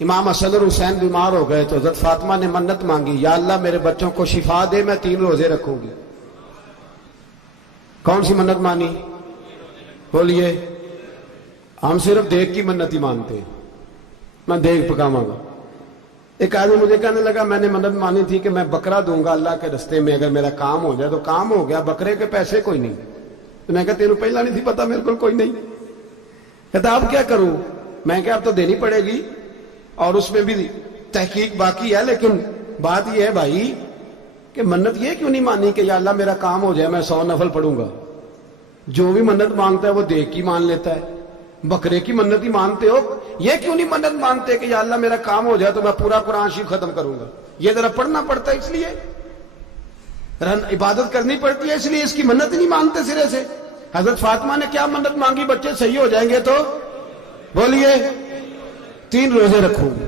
امام حسن اور حسین بیمار ہو گئے تو حضرت فاطمہ نے منت مانگی، یا اللہ میرے بچوں کو شفا دے، میں 3 روزے رکھوں گی۔ کون سی منت مانی؟ بولیے۔ ہم صرف دیکھ کی منت ہی مانتے ہیں، میں دیکھ پکاواں گا۔ ایک آدمی مجھے کہنے لگا میں نے منت مانی تھی کہ میں بکرا دوں گا اللہ کے رستے میں، اگر میرا کام ہو جائے، تو کام ہو گیا، بکرے کے پیسے کوئی نہیں۔ تو میں کہا تیرے پہلا نہیں تھی پتا، میرے کو کوئی نہیں۔ کہتا اب کیا کروں؟ میں کہا اب تو دینی پڑے گی، اور اس میں بھی تحقیق باقی ہے، لیکن بات یہ ہے بھائی کہ منت یہ کیوں نہیں مانی کہ یا اللہ میرا کام ہو جائے، میں 100 نفل پڑھوں گا۔ جو بھی منت مانگتا ہے وہ دیکھ کی مان لیتا ہے، بکرے کی منت ہی مانتے ہو، یہ کیوں نہیں منت مانتے کہ یا اللہ میرا کام ہو جائے تو میں پورا قرآن شریف ختم کروں گا؟ یہ ذرا پڑھنا پڑتا ہے، اس لیے عبادت کرنی پڑتی ہے، اس لیے اس کی منت نہیں مانتے سرے سے۔ حضرت فاطمہ نے کیا منت مانگی؟ بچے صحیح ہو جائیں گے تو بولیے 3 روزے رکھوں گے۔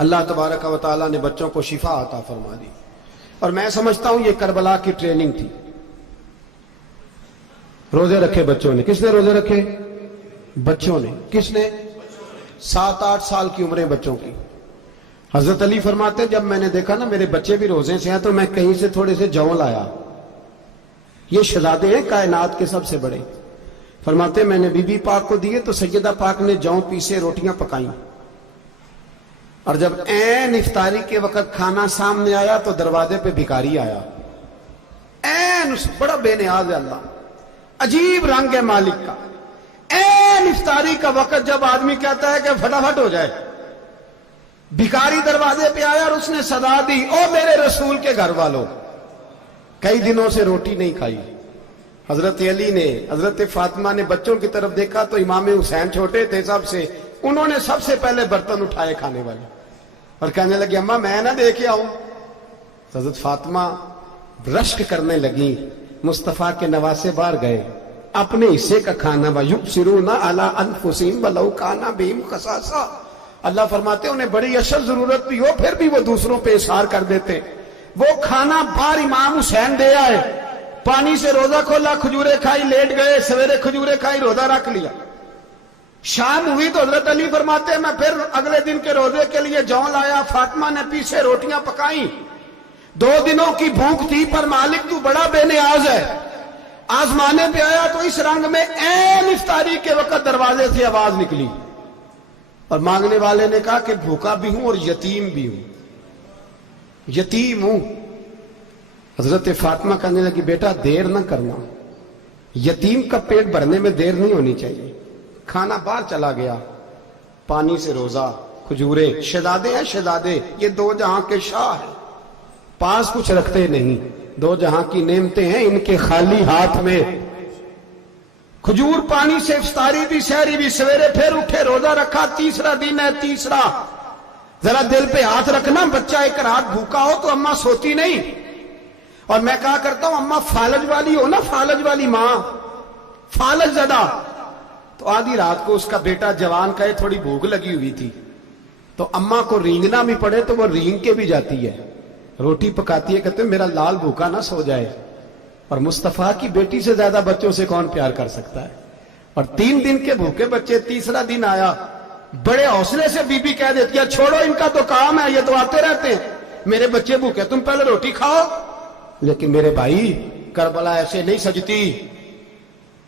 اللہ تبارک و تعالیٰ نے بچوں کو شفا عطا فرما دی، اور میں سمجھتا ہوں یہ کربلا کی ٹریننگ تھی۔ روزے رکھے بچوں نے۔ کس نے روزے رکھے؟ بچوں نے۔ کس نے؟ 7-8 سال کی عمریں بچوں کی۔ حضرت علی فرماتے ہیں جب میں نے دیکھا نا میرے بچے بھی روزے سے ہیں تو میں کہیں سے تھوڑے سے جوں لایا۔ یہ شہزادے ہیں کائنات کے سب سے بڑے۔ فرماتے ہیں میں نے بی بی پاک کو دیے تو سیدہ پاک نے جوں پیسے روٹیاں پکائیں، اور جب عین افطاری کے وقت کھانا سامنے آیا تو دروازے پہ بھکاری آیا۔ عین بڑا بے نیاز ہے اللہ، عجیب رنگ ہے مالک کا۔ عین افطاری کا وقت جب آدمی کہتا ہے کہ فٹافٹ ہو جائے، بھکاری دروازے پہ آیا اور اس نے صدا دی، او میرے رسول کے گھر والوں، کئی دنوں سے روٹی نہیں کھائی۔ حضرت علی نے، حضرت فاطمہ نے بچوں کی طرف دیکھا تو امام حسین چھوٹے تھے سب سے، انہوں نے سب سے پہلے برتن اٹھائے کھانے والے، اور کہنے لگی اماں میں نہ دے کے آؤں۔ حضرت فاطمہ رشک کرنے لگی، مصطفیٰ کے نواسے باہر گئے، اپنے حصے کا کھانا وَيُبْصِرُونَ عَلَىٰ أَنفُسِهِمْ وَلَوْ كَانَ بِهِمْ خَصَاصَةٌ۔ اللہ فرماتے انہیں بڑی اشد ضرورت بھی ہو پھر بھی وہ دوسروں پہ اصرار کر دیتے۔ وہ کھانا باہر امام حسین دے آئے، پانی سے روزہ کھولا، کھجورے کھائی، لیٹ گئے، سویرے کھجورے کھائی، روزہ رکھ لیا۔ شام ہوئی تو حضرت علی فرماتے ہیں میں پھر اگلے دن کے روزے کے لیے جوں لایا، فاطمہ نے پیچھے روٹیاں پکائیں۔ 2 دنوں کی بھوک تھی پر مالک تو بڑا بے نیاز ہے، آزمانے پہ آیا تو اس رنگ میں عین افطاری کے وقت دروازے سے آواز نکلی، اور مانگنے والے نے کہا کہ بھوکا بھی ہوں اور یتیم بھی ہوں، یتیم ہوں۔ حضرت فاطمہ کہنے لگی بیٹا دیر نہ کرنا، یتیم کا پیٹ بھرنے میں دیر نہیں ہونی چاہیے۔ کھانا باہر چلا گیا، پانی سے روزہ، کھجورے، شہزادے ہیں شہزادے، یہ 2 جہاں کے شاہ ہیں، پاس کچھ رکھتے نہیں، 2 جہاں کی نعمتیں ہیں ان کے خالی ہاتھ میں۔ کھجور پانی سے افطاری بھی، سحری بھی، سویرے پھر اٹھے، روزہ رکھا، تیسرا دن ہے، تیسرا۔ ذرا دل پہ ہاتھ رکھنا، بچہ ایک رات بھوکا ہو تو اماں سوتی نہیں، اور میں کہا کرتا ہوں اماں فالج والی ہو نا، فالج والی ماں، فالج زدہ، تو آدھی رات کو اس کا بیٹا جوان کہے تھوڑی بھوک لگی ہوئی تھی، تو اماں کو رینگنا بھی پڑے تو وہ رینگ کے بھی جاتی ہے، روٹی پکاتی ہے، کہتے ہیں میرا لال بھوکا نہ سو جائے۔ اور مصطفیٰ کی بیٹی سے زیادہ بچوں سے کون پیار کر سکتا ہے؟ اور 3 دن کے بھوکے بچے، تیسرا دن آیا، بڑے حوصلے سے بی بی کہہ دیتی ہے چھوڑو ان کا تو کام ہے، یہ تو آتے رہتے ہیں، میرے بچے بھوکے تم پہلے روٹی کھاؤ۔ لیکن میرے بھائی کربلا ایسے نہیں سجتی۔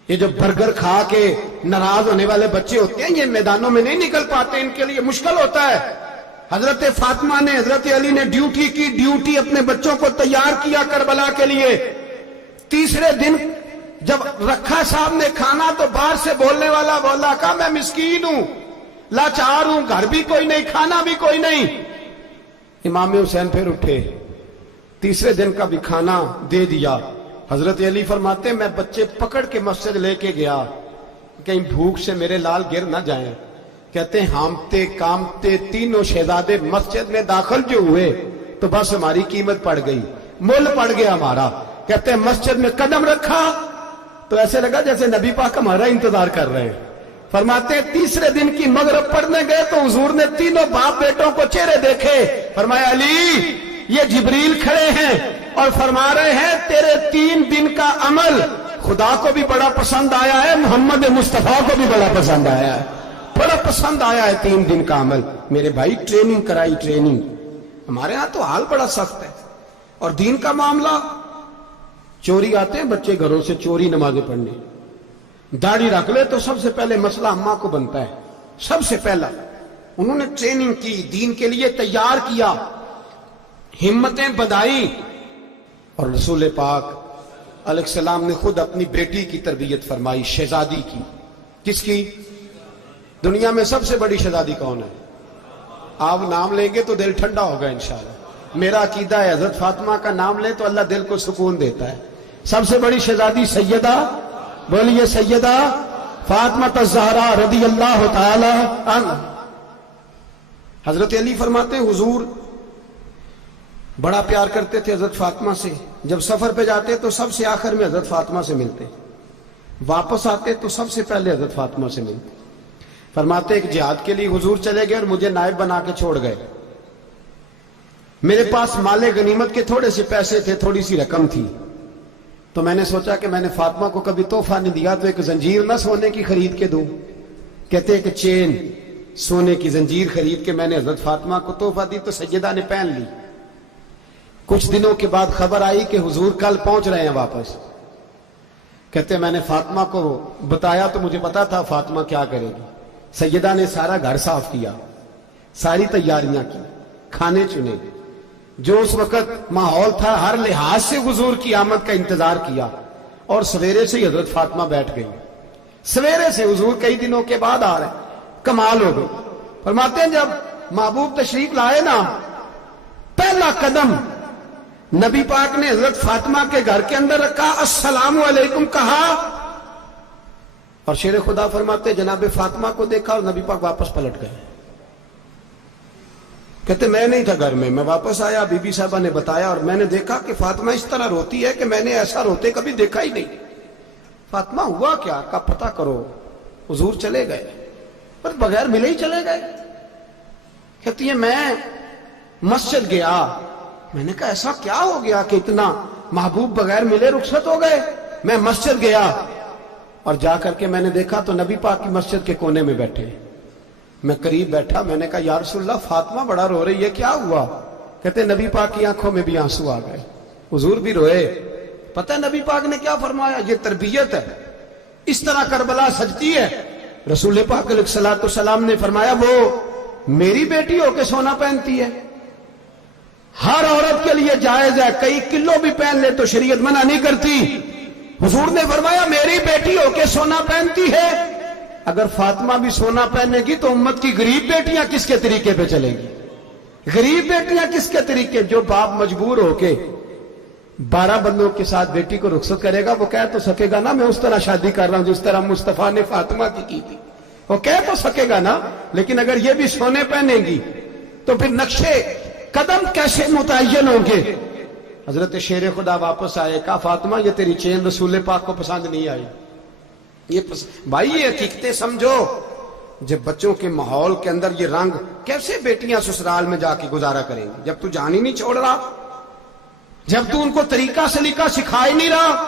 یہ جو برگر کھا کے ناراض ہونے والے بچے ہوتے ہیں یہ میدانوں میں نہیں نکل پاتے، ان کے لیے مشکل ہوتا ہے۔ حضرت فاطمہ نے، حضرت علی نے ڈیوٹی کی، ڈیوٹی اپنے بچوں کو تیار کیا کربلا کے لیے۔ تیسرے دن جب رکھا سامنے کھانا تو باہر سے بولنے والا بولا کہ میں مسکین ہوں، لاچار ہوں، گھر بھی کوئی نہیں، کھانا بھی کوئی نہیں۔ امام حسین پھر اٹھے، تیسرے دن کا بھی کھانا دے دیا۔ حضرت علی فرماتے ہیں میں بچے پکڑ کے مسجد لے کے گیا، کہیں بھوک سے میرے لال گر نہ جائیں۔ کہتے ہیں ہامتے کامتے تینوں شہزادے مسجد میں داخل جو ہوئے تو بس ہماری قیمت پڑ گئی، مول پڑ گیا ہمارا۔ کہتے ہیں مسجد میں قدم رکھا تو ایسے لگا جیسے نبی پاک ہمارا انتظار کر رہے ہیں۔ فرماتے ہیں تیسرے دن کی مغرب پڑھنے گئے تو حضور نے تینوں باپ بیٹوں کو چہرے دیکھے، فرمایا علی یہ جبریل کھڑے ہیں اور فرما رہے ہیں تیرے 3 دن کا عمل خدا کو بھی بڑا پسند آیا ہے، محمد مصطفیٰ کو بھی بڑا پسند آیا ہے۔ بڑا پسند آیا ہے 3 دن کا عمل. میرے بھائی ٹریننگ کرائی, ٹریننگ. ہمارے ہاں تو حال بڑا سخت ہے. اور دین کا معاملہ, چوری آتے ہیں بچے گھروں سے چوری نمازیں پڑھنے, داڑھی رکھ لے تو سب سے پہلے مسئلہ اماں کو بنتا ہے. سب سے پہلا انہوں نے ٹریننگ کی, دین کے لیے تیار کیا, ہمتیں بدائی. اور رسول پاک علیہ السلام نے خود اپنی بیٹی کی تربیت فرمائی, شہزادی کی. کس کی؟ دنیا میں سب سے بڑی شہزادی کون ہے؟ آپ نام لیں گے تو دل ٹھنڈا ہوگا انشاءاللہ. میرا عقیدہ ہے حضرت فاطمہ کا نام لیں تو اللہ دل کو سکون دیتا ہے. سب سے بڑی شہزادی سیدہ, بولیے سیدہ فاطمہ الزہرا رضی اللہ تعالی عنہ. حضرت علی فرماتے ہیں حضور بڑا پیار کرتے تھے حضرت فاطمہ سے. جب سفر پہ جاتے تو سب سے آخر میں حضرت فاطمہ سے ملتے, واپس آتے تو سب سے پہلے حضرت فاطمہ سے ملتے. فرماتے ایک جہاد کے لیے حضور چلے گئے اور مجھے نائب بنا کے چھوڑ گئے. میرے پاس مال غنیمت کے تھوڑے سے پیسے تھے, تھوڑی سی رقم تھی, تو میں نے سوچا کہ میں نے فاطمہ کو کبھی تحفہ نہیں دیا تو ایک زنجیر نہ سونے کی خرید کے دوں. کہتے ہیں کہ چین سونے کی زنجیر خرید کے میں نے حضرت فاطمہ کو تحفہ دی تو سیدہ نے پہن لی. کچھ دنوں کے بعد خبر آئی کہ حضور کل پہنچ رہے ہیں واپس. کہتے ہیں میں نے فاطمہ کو بتایا تو مجھے پتا تھا فاطمہ کیا کرے گی. سیدہ نے سارا گھر صاف کیا, ساری تیاریاں کی, کھانے چنے, جو اس وقت ماحول تھا ہر لحاظ سے حضور کی آمد کا انتظار کیا. اور سویرے سے ہی حضرت فاطمہ بیٹھ گئی. سویرے سے حضور کئی دنوں کے بعد آ رہے ہیں, کمال ہو گئی. فرماتے ہیں جب محبوب تشریف لائے نا, پہلا قدم نبی پاک نے حضرت فاطمہ کے گھر کے اندر رکھا, السلام علیکم کہا, اور شیر خدا فرماتے جناب فاطمہ کو دیکھا اور نبی پاک واپس پلٹ گئے. کہتے میں نہیں تھا گھر میں واپس آیا, بی بی صاحبہ نے بتایا اور میں نے دیکھا کہ فاطمہ اس طرح روتی ہے کہ میں نے ایسا روتے کبھی دیکھا ہی نہیں. فاطمہ ہوا کیا؟ کا پتہ کرو. حضور چلے گئے پر بغیر ملے ہی چلے گئے. کہتی ہے میں مسجد گیا, میں نے کہا ایسا کیا ہو گیا کہ اتنا محبوب بغیر ملے رخصت ہو گئے. میں مسجد گیا اور جا کر کے میں نے دیکھا تو نبی پاک کی مسجد کے کونے میں بیٹھے. میں قریب بیٹھا, میں نے کہا یا رسول اللہ فاطمہ بڑا رو رہی ہے, کیا ہوا؟ کہتے نبی پاک کی آنکھوں میں بھی آنسو آ گئے, حضور بھی روئے. پتہ ہے نبی پاک نے کیا فرمایا؟ یہ تربیت ہے, اس طرح کربلا سجتی ہے. رسول پاک علیہ الصلوۃ والسلام نے فرمایا وہ میری بیٹی ہو کے سونا پہنتی ہے. ہر عورت کے لیے جائز ہے, کئی کلو بھی پہن لے تو شریعت منع نہیں کرتی. حضور نے فرمایا میری بیٹی ہو کے سونا پہنتی ہے. اگر فاطمہ بھی سونا پہنے گی تو امت کی غریب بیٹیاں کس کے طریقے پہ چلیں گی؟ غریب بیٹیاں کس کے طریقے؟ جو باپ مجبور ہو کے 12 بندوں کے ساتھ بیٹی کو رخصت کرے گا وہ کہہ تو سکے گا نا میں اس طرح شادی کر رہا ہوں جس طرح مصطفیٰ نے فاطمہ کی تھی, وہ کہہ تو سکے گا نا. لیکن اگر یہ بھی سونے پہنے گی تو پھر نقشے قدم کیسے متعین ہوں گے؟ حضرت شیر خدا واپس آئے, کہا فاطمہ یہ تیری چین رسول پاک کو پسند نہیں آئی. بھائی یہ حقیقتیں سمجھو. جب بچوں کے ماحول کے اندر یہ رنگ, کیسے بیٹیاں سسرال میں جا کے گزارا کریں گی جب تو جان ہی نہیں چھوڑ رہا, جب تو ان کو طریقہ سلیقہ سکھا ہی نہیں رہا.